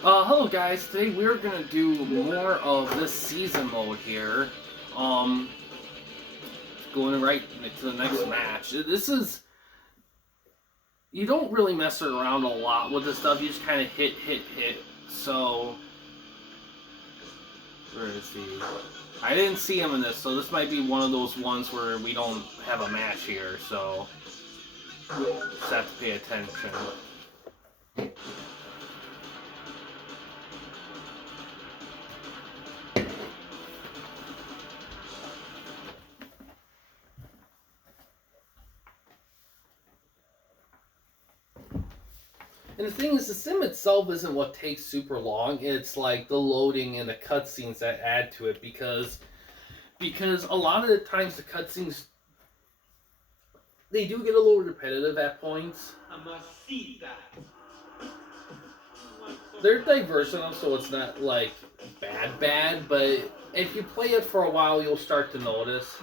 Hello guys, today we're gonna do more of this season mode here. Um, Going right to the next match. This is, you don't really mess around a lot with this stuff, you just kind of hit. So, where is he? I didn't see him in this, so this might be one of those ones where we don't have a match here, so just have to pay attention. And the thing is, the sim itself isn't what takes super long. It's like the loading and the cutscenes that add to it, because a lot of the times the cutscenes, they do get a little repetitive at points. They're diverse enough so it's not like bad, but if you play it for a while, you'll start to notice.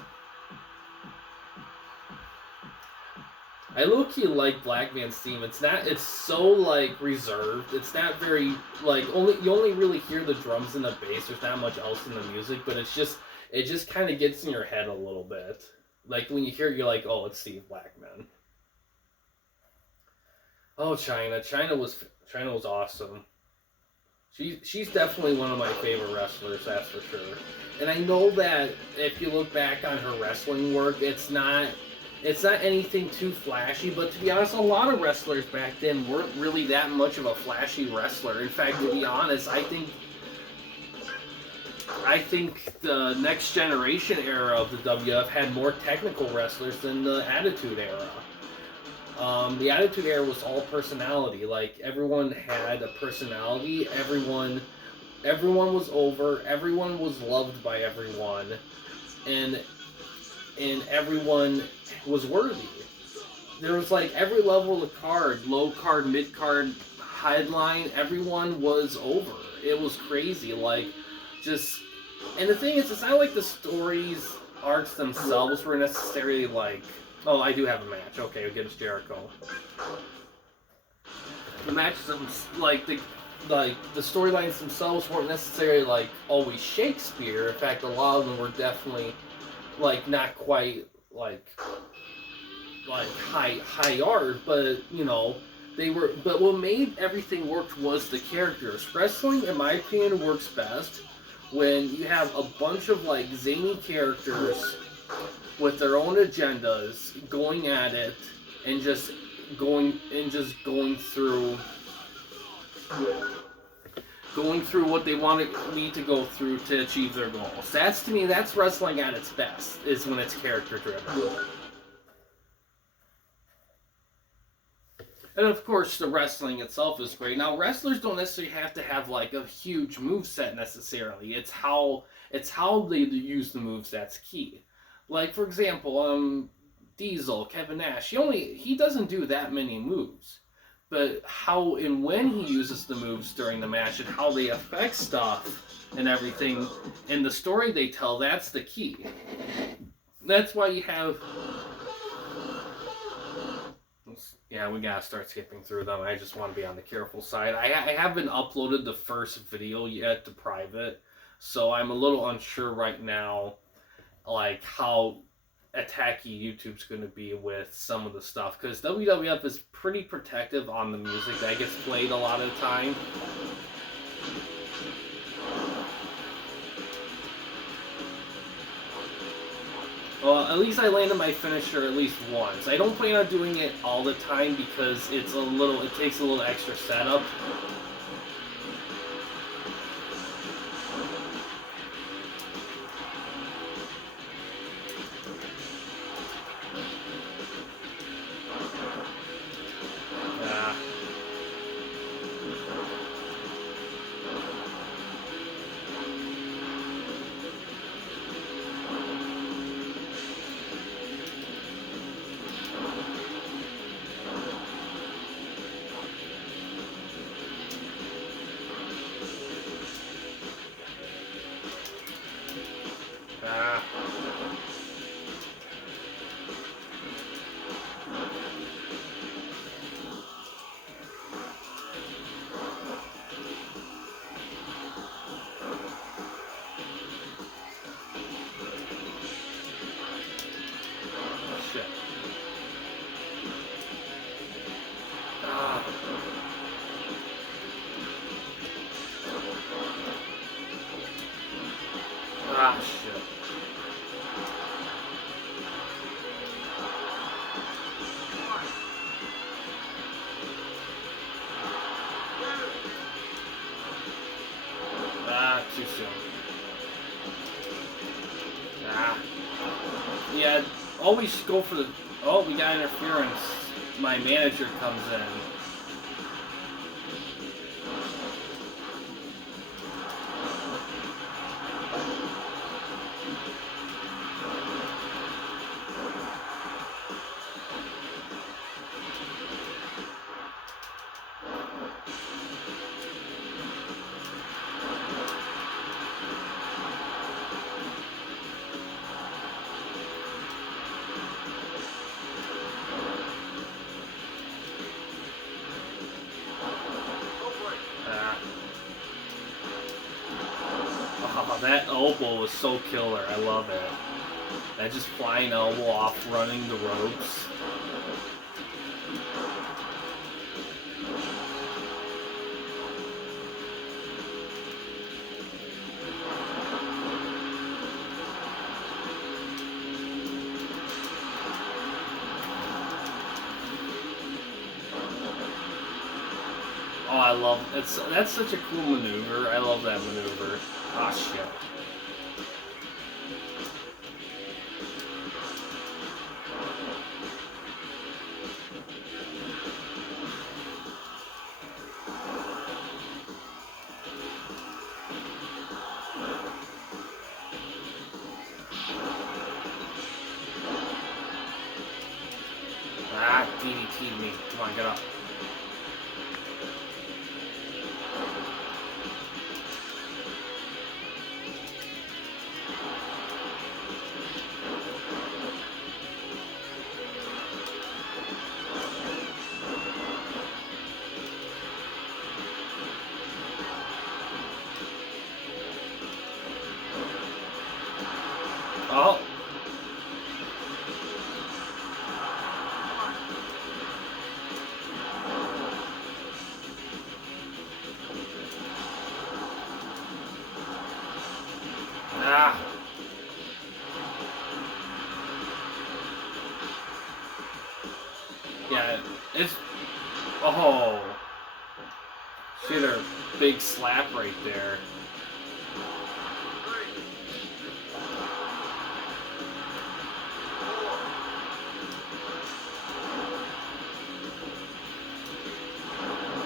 I low-key like Black Man's theme. It's so like reserved. It's not very like you only really hear the drums and the bass. There's not much else in the music, but it just kind of gets in your head a little bit. Like when you hear it, you're like, oh, it's Steve Blackman. Oh, China was awesome. She's definitely one of my favorite wrestlers, that's for sure. And I know that if you look back on her wrestling work, it's not anything too flashy, but to be honest, a lot of wrestlers back then weren't really that much of a flashy wrestler. In fact, to be honest, I think the Next Generation era of the WWF had more technical wrestlers than the Attitude Era. The Attitude Era was all personality. Like, everyone had a personality. Everyone was over. Everyone was loved by everyone, and everyone was worthy. There was like every level of the card, low card, mid card, headline, everyone was over. It was crazy. Like, just, and the thing is, it's not like the stories arcs themselves were necessarily like, oh, I do have a match. Okay, against Jericho. The matches, like the storylines themselves weren't necessarily like always Shakespeare. In fact, a lot of them were definitely like not quite like high art, but you know, they were. But what made everything work was the characters. Wrestling, in my opinion, works best when you have a bunch of like zany characters with their own agendas going at it and just going through what they want me to go through to achieve their goals. To me, that's wrestling at its best, is when it's character driven. And of course, the wrestling itself is great. Now, wrestlers don't necessarily have to have like a huge moveset necessarily. It's how they use the moves that's key. Like, for example, Diesel, Kevin Nash, he doesn't do that many moves. But how and when he uses the moves during the match and how they affect stuff and everything and the story they tell, that's the key. That's why you have... Yeah, we gotta start skipping through them. I just want to be on the careful side. I haven't uploaded the first video yet to private, so I'm a little unsure right now, like, how attacky YouTube's going to be with some of the stuff, because WWF is pretty protective on the music that gets played a lot of the time. Well, at least I landed my finisher at least once. I don't plan on doing it all the time because it takes a little extra setup. Ah, shit. Ah, too soon. Ah. Yeah, always go for the... Oh, we got interference. My manager comes in. Oh, that elbow was so killer. I love it. That just flying elbow off running the ropes. Oh, I love it's that's such a cool maneuver. I love that maneuver. Ah, shit. Ah, DDT'd me. Come on, get up. Oh. Ah. Yeah, it's... Oh. She had her big slap right there.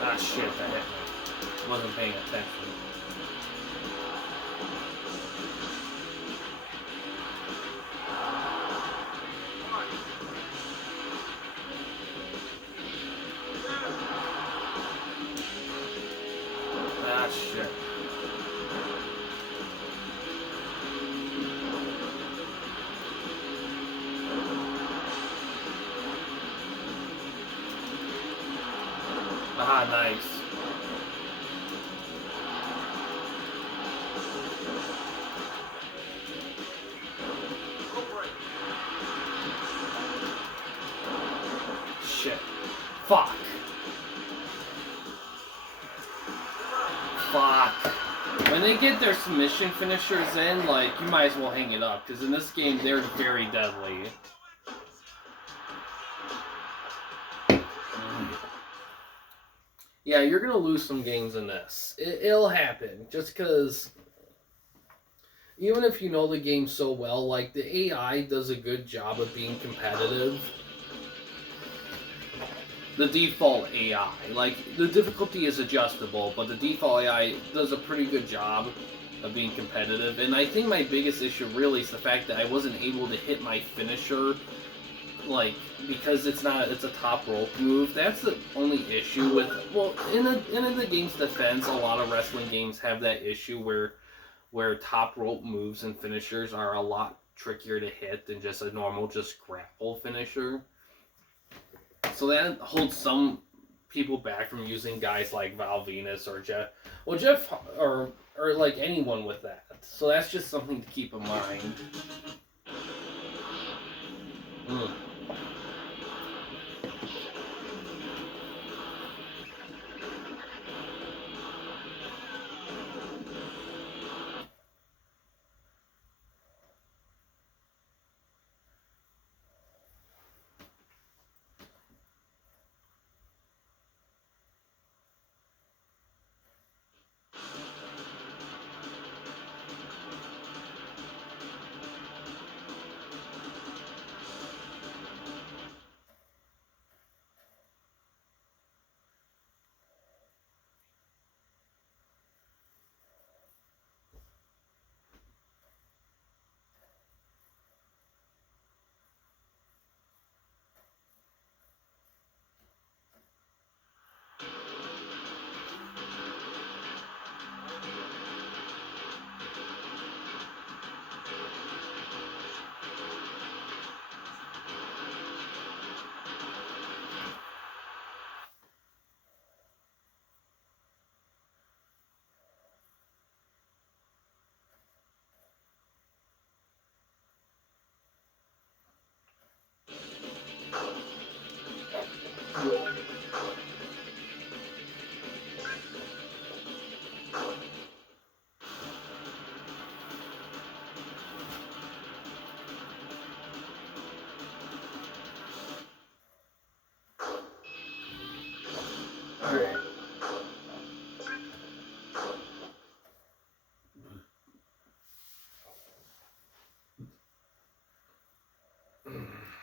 Ah, shit, that hit me. Wasn't paying attention. Ah, shit. Ah, nice. Shit. Fuck. Fuck. When they get their submission finishers in, like, you might as well hang it up, because in this game, they're very deadly. Yeah, you're gonna lose some games in this. It'll happen, just because... Even if you know the game so well, like, the AI does a good job of being competitive. The default AI. Like, the difficulty is adjustable, but the default AI does a pretty good job of being competitive. And I think my biggest issue really is the fact that I wasn't able to hit my finisher, like, because it's a top rope move. That's the only issue with, well, in the game's defense, a lot of wrestling games have that issue where top rope moves and finishers are a lot trickier to hit than just a normal just grapple finisher. So that holds some people back from using guys like Val Venus or Jeff, or like anyone with that. So that's just something to keep in mind. Mm.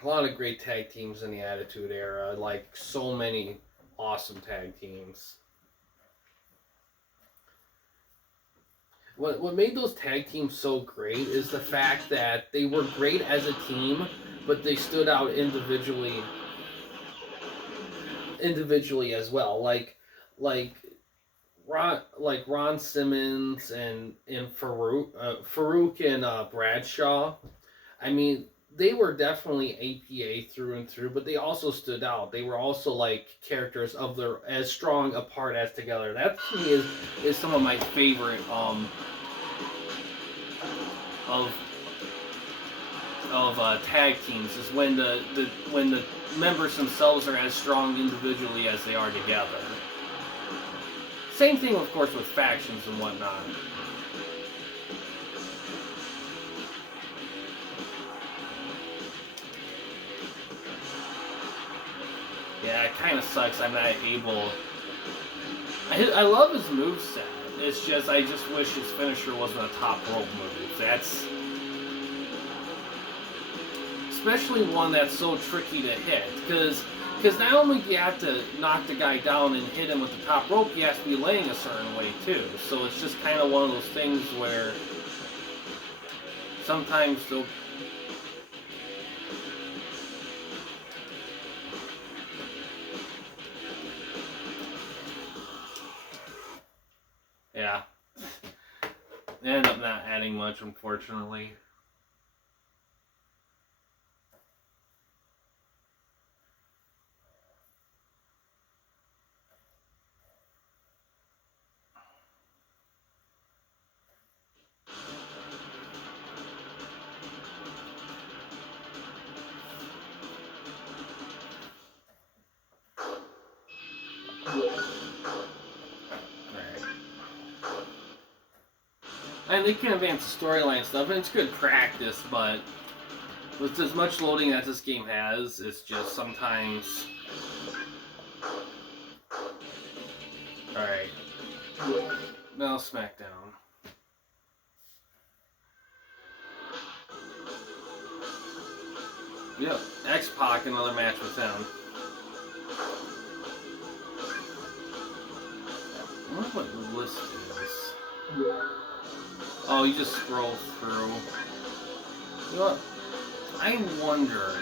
A lot of great tag teams in the Attitude Era. Like, so many awesome tag teams. What made those tag teams so great is the fact that they were great as a team, but they stood out individually as well. Like Ron Simmons and Farouk and Bradshaw. I mean, they were definitely APA through and through, but they also stood out. They were also like characters of their as strong apart as together. That to me is some of my favorite of tag teams is when the members themselves are as strong individually as they are together. Same thing, of course, with factions and whatnot. Yeah, it kind of sucks I'm not able... I love his moveset. It's just, I just wish his finisher wasn't a top rope move. That's... Especially one that's so tricky to hit. Because not only do you have to knock the guy down and hit him with the top rope, you have to be laying a certain way too. So it's just kind of one of those things where sometimes they'll... Yeah. They end up not adding much, unfortunately. And they can advance the storyline stuff, and it's good practice, but with as much loading as this game has, it's just sometimes... Alright. Now SmackDown. Yep, X-Pac, another match with him. I wonder what the list is. Oh, you just scroll through. You know what? I wonder.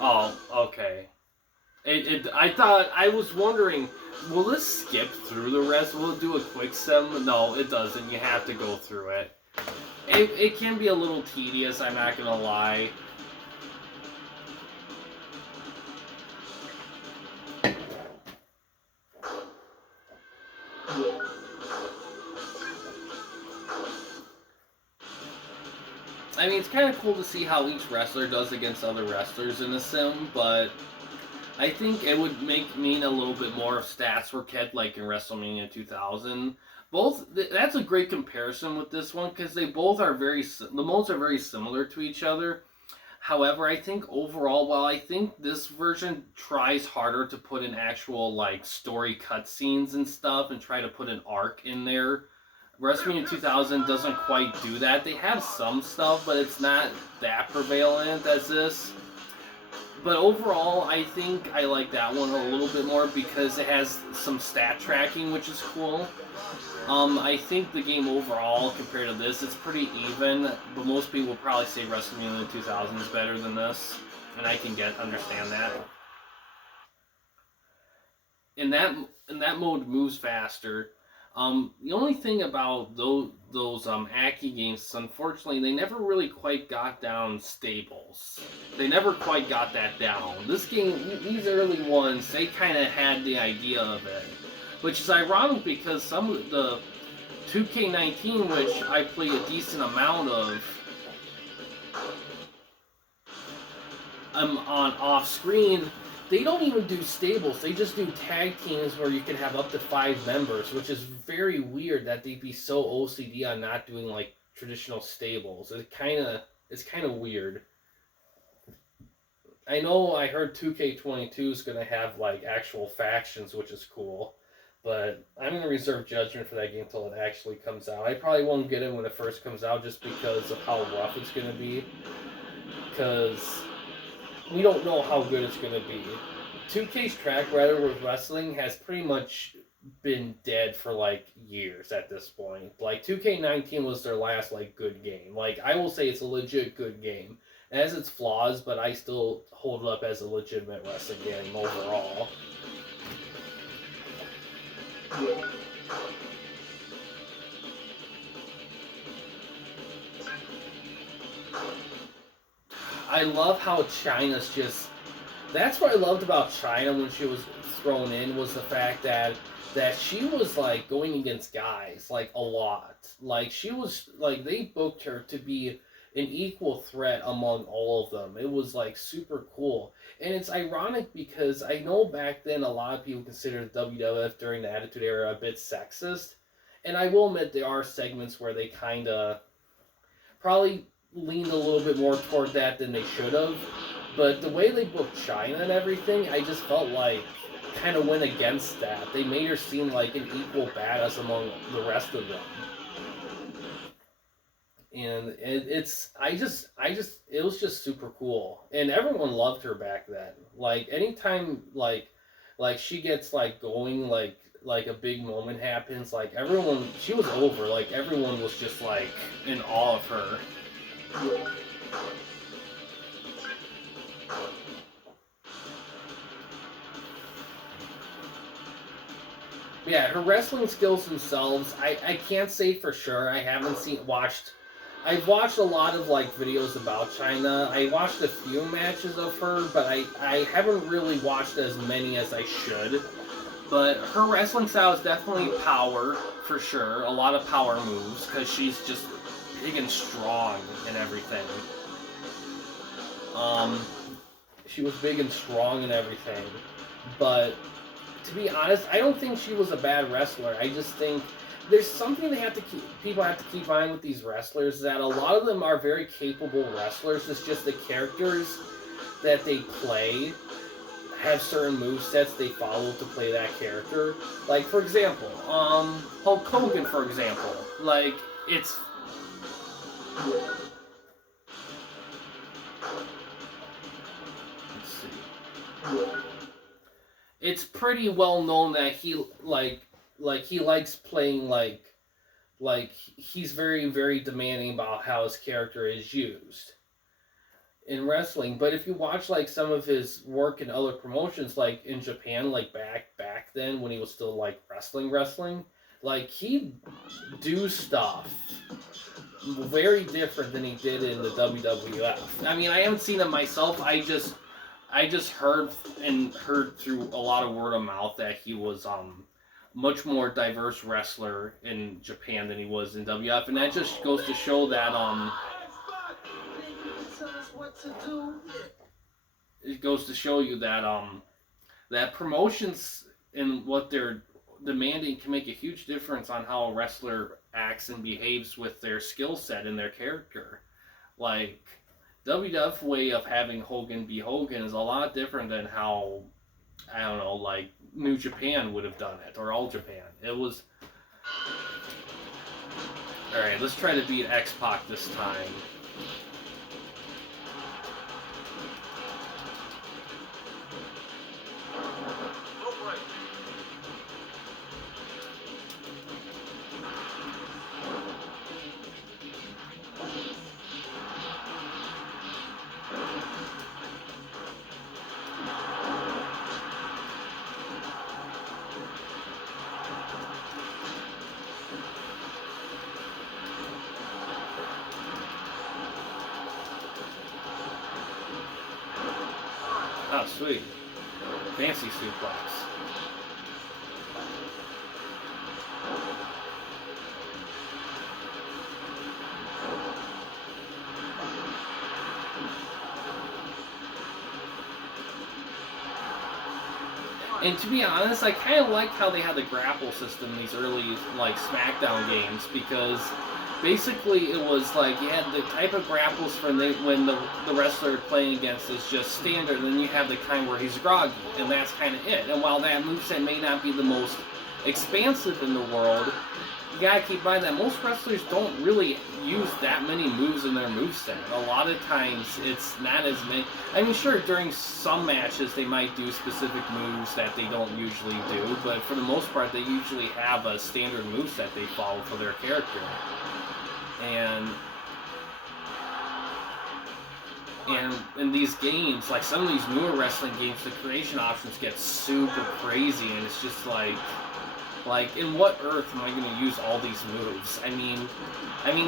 Oh, okay. I was wondering, will this skip through the rest? Will it do a quick stem? No, it doesn't. You have to go through it. It can be a little tedious, I'm not gonna lie. I mean, it's kind of cool to see how each wrestler does against other wrestlers in the sim, but I think it would mean a little bit more if stats were kept like in WrestleMania 2000. That's a great comparison with this one because the molds are very similar to each other. However, I think overall, while I think this version tries harder to put in actual like story cutscenes and stuff and try to put an arc in there, WrestleMania 2000 doesn't quite do that. They have some stuff, but it's not that prevalent as this. But overall, I think I like that one a little bit more because it has some stat tracking, which is cool. I think the game overall, compared to this, it's pretty even, but most people will probably say WrestleMania 2000 is better than this, and I can understand that. In that mode moves faster. The only thing about those Aki games, unfortunately, they never really quite got down stables. They never quite got that down. This game, these early ones, they kind of had the idea of it. Which is ironic because some of the 2K19, which I play a decent amount of, on off screen, they don't even do stables. They just do tag teams where you can have up to 5 members, which is very weird that they'd be so OCD on not doing like traditional stables. It's kind of weird. I know I heard 2K22 is gonna have like actual factions, which is cool. But I'm gonna reserve judgment for that game until it actually comes out. I probably won't get it when it first comes out just because of how rough it's gonna be. Because we don't know how good it's gonna be. 2K's track record with wrestling has pretty much been dead for like years at this point. Like 2K19 was their last like good game. Like I will say it's a legit good game. It has its flaws, but I still hold it up as a legitimate wrestling game overall. I love how China's just. That's what I loved about China when she was thrown in was the fact that she was like going against guys like a lot. Like she was like they booked her to be an equal threat among all of them. It was like super cool. And it's ironic because I know back then a lot of people considered the WWF during the Attitude Era a bit sexist. And I will admit there are segments where they kind of probably leaned a little bit more toward that than they should have. But the way they booked China and everything, I just felt like kind of went against that. They made her seem like an equal badass among the rest of them. And it was just super cool. And everyone loved her back then. Like anytime like she gets like going like a big moment happens, like everyone she was over. Like everyone was just like in awe of her. Yeah, her wrestling skills themselves, I can't say for sure. I haven't watched. I've watched a lot of like videos about China. I watched a few matches of her, but I haven't really watched as many as I should. But her wrestling style is definitely power for sure. A lot of power moves because she's just big and strong and everything. She was big and strong and everything, but to be honest, I don't think she was a bad wrestler. I just think there's something people have to keep in mind with these wrestlers that a lot of them are very capable wrestlers. It's just the characters that they play have certain movesets they follow to play that character. Like for example, Hulk Hogan, for example, like it's. Let's see. It's pretty well known that he he likes playing like he's very very demanding about how his character is used in wrestling. But if you watch like some of his work in other promotions, like in Japan, like back then when he was still like wrestling, like he'd do stuff very different than he did in the WWF. I mean, I haven't seen it myself. I just heard through a lot of word of mouth that he was much more diverse wrestler in Japan than he was in WWF, and that just goes to show that it goes to show you that that promotions and what they're demanding can make a huge difference on how a wrestler acts and behaves with their skill set and their character. Like WWF way of having Hogan be Hogan is a lot different than how, I don't know, like New Japan would have done it, or All Japan. It was. Alright, let's try to beat X-Pac this time. Oh, sweet. Fancy suplex. And to be honest, I kind of liked how they had the grapple system in these early like SmackDown games, because basically it was like you had the type of grapples from when the wrestler playing against is just standard, and then you have the kind where he's groggy, and that's kind of it. And while that moveset may not be the most expansive in the world, you gotta keep in mind that most wrestlers don't really use that many moves in their moveset. A lot of times it's not as many. I mean, sure, during some matches they might do specific moves that they don't usually do, but for the most part they usually have a standard moveset they follow for their character. And in these games, like some of these newer wrestling games, the creation options get super crazy, and it's just like, in what earth am I going to use all these moves? I mean,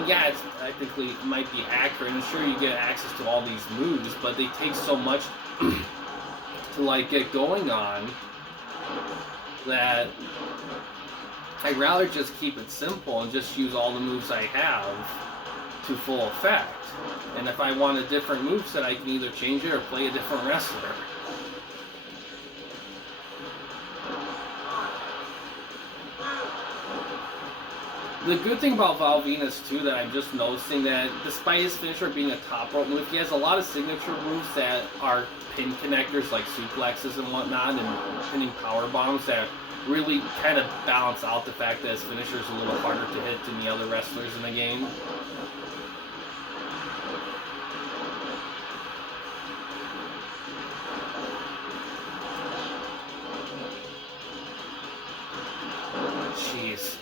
yeah, it's technically it might be accurate, and sure you get access to all these moves, but they take so much to like get going on that I'd rather just keep it simple and just use all the moves I have to full effect. And if I want a different moveset, I can either change it or play a different wrestler. The good thing about Val Venus too, that I'm just noticing, that despite his finisher being a top rope move, he has a lot of signature moves that are pin connectors, like suplexes and whatnot, and pinning power bombs that really kind of balance out the fact that his finisher is a little harder to hit than the other wrestlers in the game. Jeez.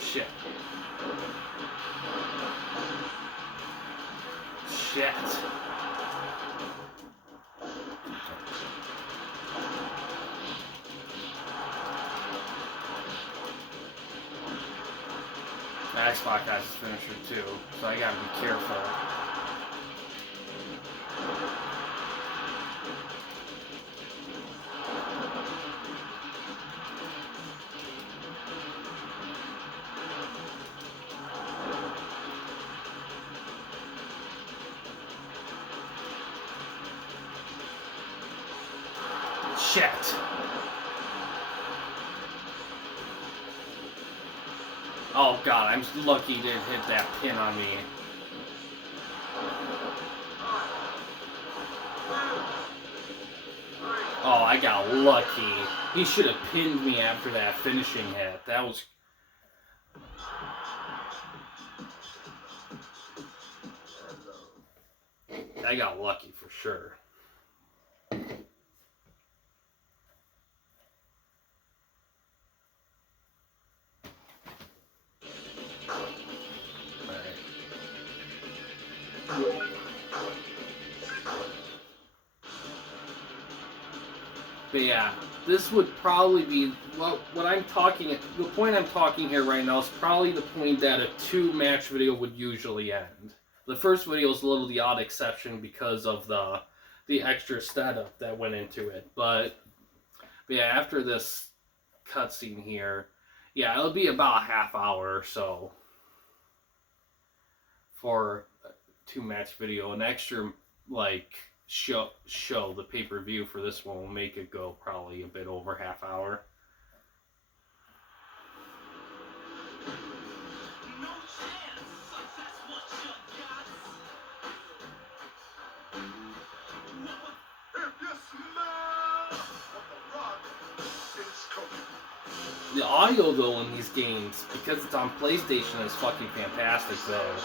Shit. Shit. Xbox has his finisher too, so I gotta be careful. Shit. Oh god, I'm lucky he didn't hit that pin on me. Oh, I got lucky. He should have pinned me after that finishing hit. That was... I got lucky for sure. But yeah, this would probably be, well, what I'm talking, the point I'm talking here right now is probably the point that a 2-match video would usually end. The first video is a little the odd exception because of the extra setup that went into it. But yeah, after this cutscene here, yeah, it'll be about a half hour or so for a 2-match video. An extra, like, show the pay-per-view for this one will make it go probably a bit over half hour. No chance. That's what you got. If you smell what the rock is cooking. The audio though in these games, because it's on PlayStation, is fucking fantastic though.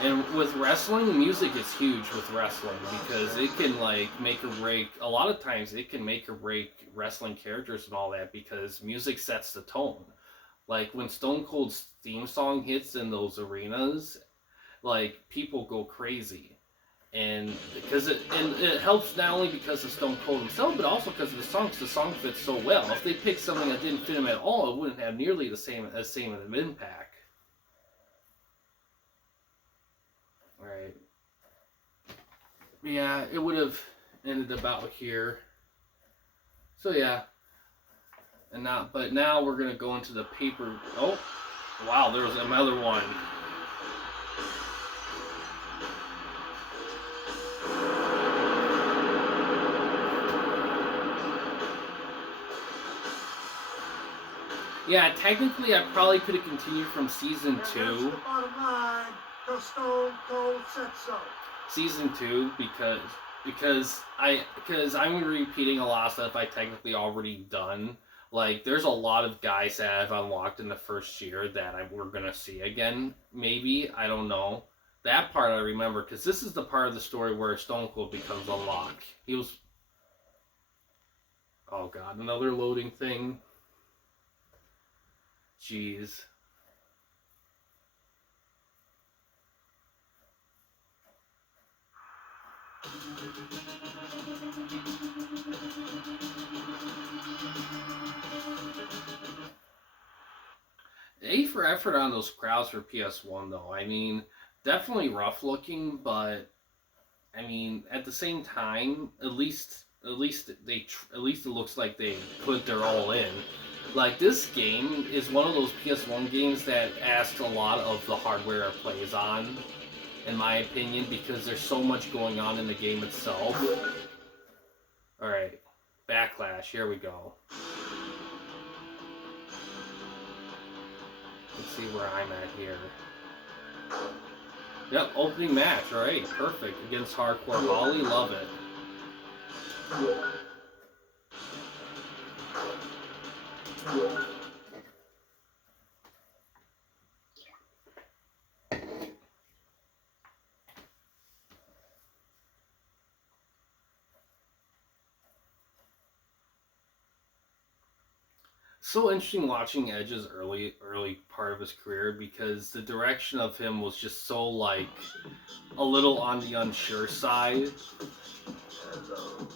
And with wrestling, the music is huge with wrestling because it can like make or break. A lot of times it can make or break wrestling characters and all that because music sets the tone. Like when Stone Cold's theme song hits in those arenas, like people go crazy. And because it helps not only because of Stone Cold himself, but also because of the song. Because the song fits so well. If they picked something that didn't fit him at all, it wouldn't have nearly the same impact. Right. Yeah, it would have ended about here. So yeah. And now we're gonna go into the paper. Oh, wow! There was another one. Yeah, technically, I probably could have continued from season And 2. that's the bottom line, 'cause Stone Cold said so. Season 2 because I'm repeating a lot of stuff I technically already done. Like, there's a lot of guys that I've unlocked in the first year that we're gonna see again. Maybe, I don't know. That part I remember because this is the part of the story where Stone Cold becomes unlocked. He was, oh god, another loading thing. Jeez. A for effort on those crowds for PS1 though. I mean, definitely rough looking, but I mean, at the same time, at least it looks like they put their all in. Like, this game is one of those PS1 games that asks a lot of the hardware it plays on, in my opinion, because there's so much going on in the game itself. All right, Backlash. Here we go. Let's see where I'm at here. Yep, opening match. All right, perfect. Against Hardcore Holly. Love it. So interesting watching Edge's early part of his career because the direction of him was just so like a little on the unsure side. Hello,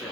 Shit.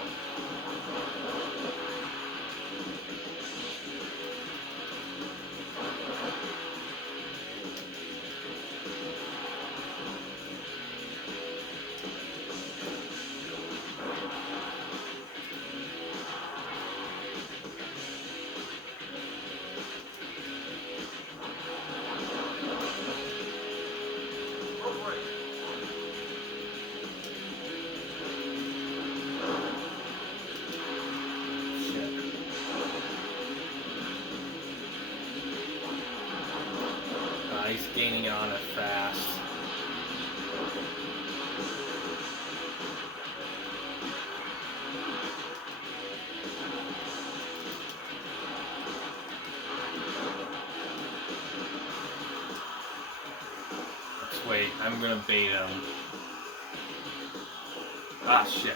Shit. He's gaining on it fast. Let's wait. I'm gonna bait him. Ah, shit.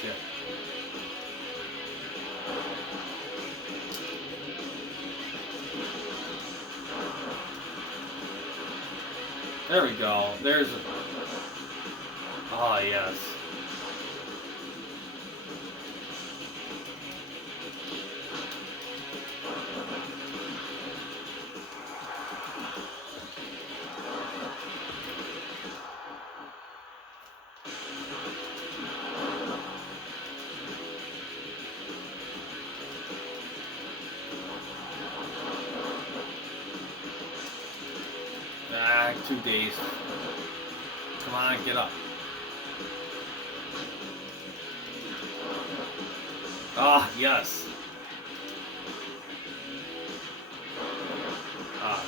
Shit. There we go. There's a... Oh, yes. Ah, 2 days. Come on, get up. Ah, yes. Ah.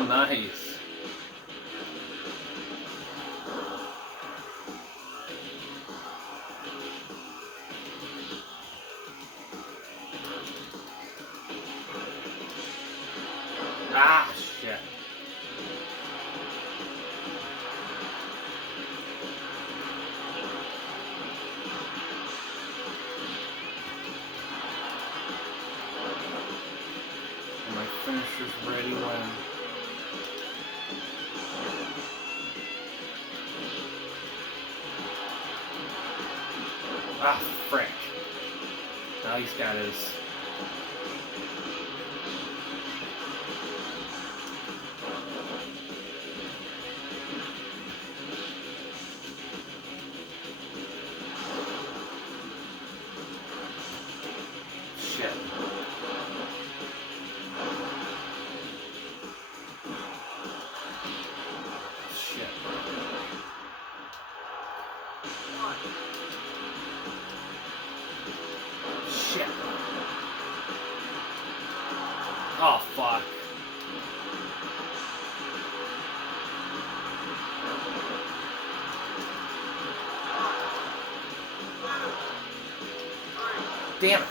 Oh, nice. Ah, shit. And my finisher's ready when... Ah, frick. Now he's got his... Shit. Shit. Shit. Oh, fuck. Damn it.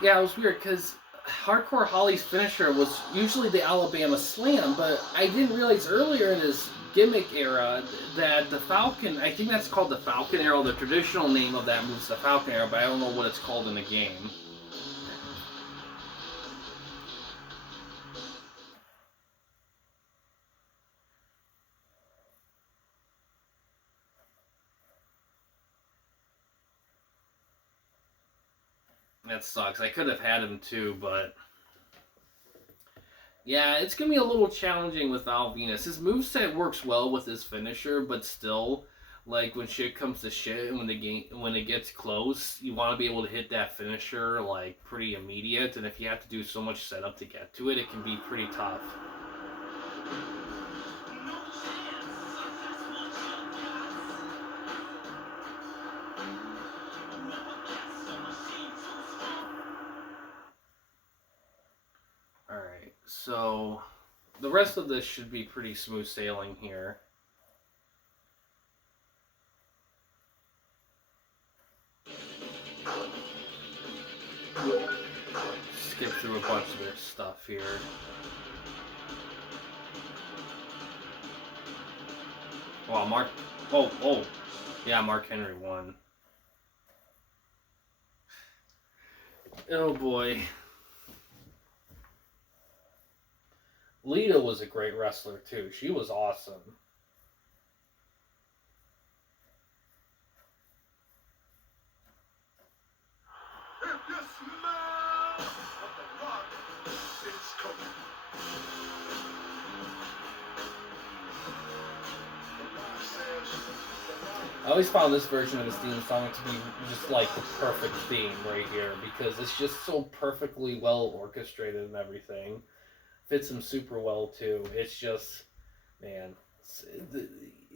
Yeah, it was weird because Hardcore Holly's finisher was usually the Alabama Slam, but I didn't realize earlier in his gimmick era that the Falcon, I think that's called the Falcon Arrow. The traditional name of that move's the Falcon Arrow, but I don't know what it's called in the game. That sucks. I could have had him too, but... Yeah, it's going to be a little challenging with Val Venus. His moveset works well with his finisher, but still, like, when shit comes to shit, and when it gets close, you want to be able to hit that finisher, like, pretty immediate, and if you have to do so much setup to get to it, it can be pretty tough. Alright, so the rest of this should be pretty smooth sailing here. Skip through a bunch of their stuff here. Wow, Mark... Oh. Yeah, Mark Henry won. Oh boy. Lita was a great wrestler too. She was awesome. If you smell what the rock is cooking. I always found this version of his theme song to be just like the perfect theme right here because it's just so perfectly well orchestrated and everything. Fits him super well too. It's just, man,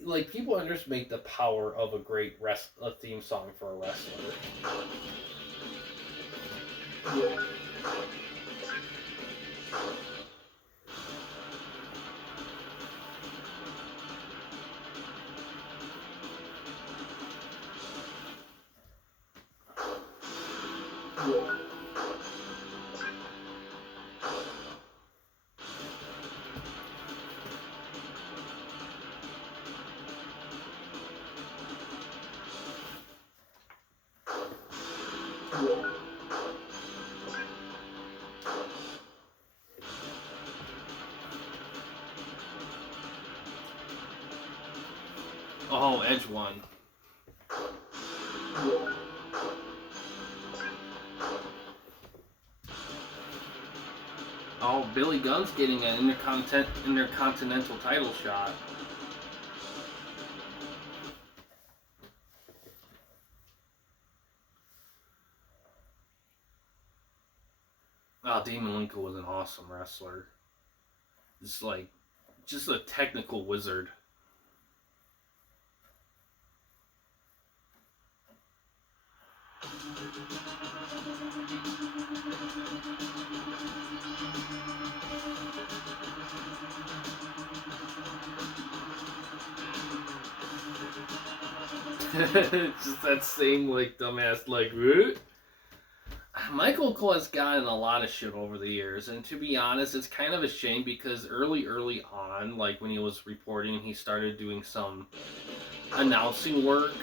like people underestimate the power of a great theme song for a wrestler. Oh, Edge won. Oh, Billy Gunn's getting an intercontinental title shot. Oh, Damon Lincoln was an awesome wrestler. Just a technical wizard. Just that same, like, dumbass, like, what? Michael Cole has gotten a lot of shit over the years, and to be honest, it's kind of a shame because early on, like, when he was reporting, he started doing some announcing work.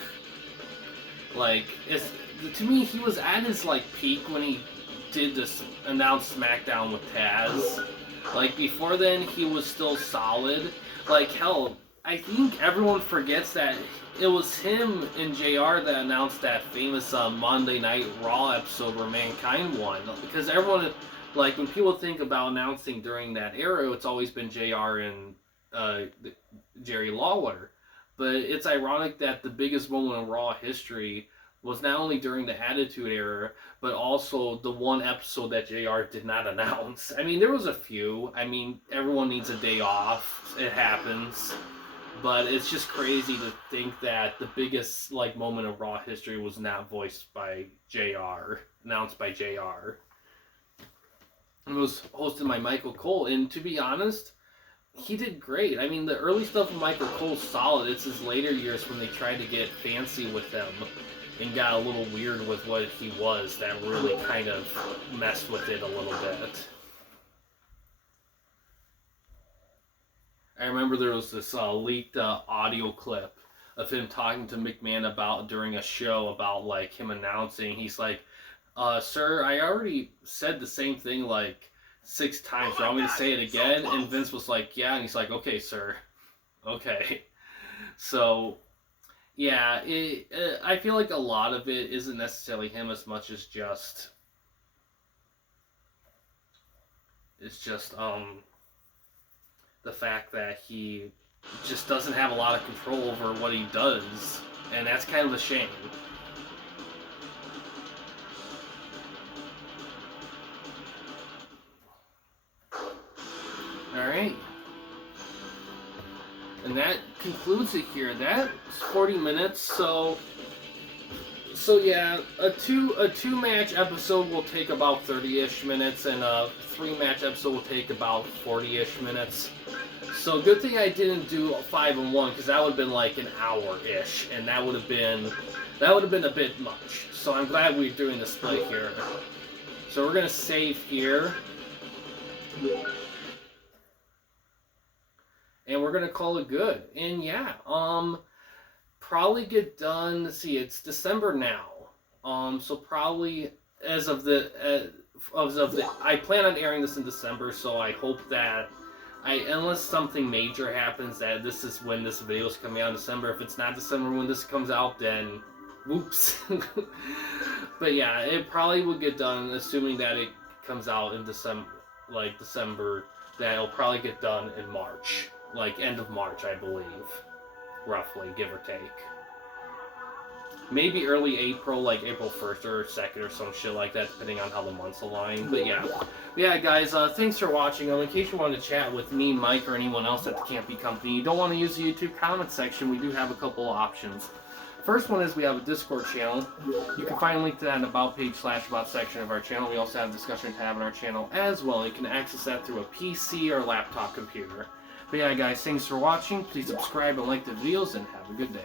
Like, to me, he was at his, like, peak when he did this announce SmackDown with Taz. Like, before then, he was still solid. Like, hell, I think everyone forgets that it was him and JR that announced that famous Monday Night Raw episode where Mankind won. Because everyone, like, when people think about announcing during that era, it's always been JR and Jerry Lawler. But it's ironic that the biggest moment in Raw history was not only during the Attitude Era, but also the one episode that JR did not announce. I mean, there was a few. I mean, everyone needs a day off. It happens. But it's just crazy to think that the biggest, like, moment of Raw history was not voiced by JR, announced by JR. It was hosted by Michael Cole, and to be honest, he did great. I mean, the early stuff of Michael Cole's solid. It's his later years when they tried to get fancy with him and got a little weird with what he was that really kind of messed with it a little bit. I remember there was this leaked audio clip of him talking to McMahon about during a show about, like, him announcing. He's like, sir, I already said the same thing like 6 times. Do you want me to say it again? And Vince was like, yeah. And he's like, okay, sir. Okay. So, yeah, I feel like a lot of it isn't necessarily him as much as just... It's just, the fact that he just doesn't have a lot of control over what he does, and that's kind of a shame. Alright. And that concludes it here. That's 40 minutes, so yeah, a two match episode will take about 30-ish minutes, and a 3-match episode will take about 40-ish minutes. So good thing I didn't do 5 and 1, because that would have been like an hour-ish, and that would have been a bit much. So I'm glad we're doing the split here. So we're gonna save here, and we're gonna call it good. And yeah, probably get done. Let's see, it's December now. So probably as of the I plan on airing this in December, so I hope that unless something major happens, that this is when this video is coming out in December. If it's not December when this comes out, then whoops. But yeah, it probably will get done, assuming that it comes out in December, that it'll probably get done in March, like end of March, I believe, roughly, give or take. Maybe early April, like April 1st or 2nd or some shit like that, depending on how the months align. But yeah, guys, thanks for watching. In case you want to chat with me, Mike, or anyone else at the Campy Company, you don't want to use the YouTube comment section, we do have a couple of options. First one is we have a Discord channel. You can find a link to that in the About page / About section of our channel. We also have a discussion tab in our channel as well. You can access that through a PC or laptop computer. But yeah, guys, thanks for watching. Please subscribe and like the videos, and have a good day.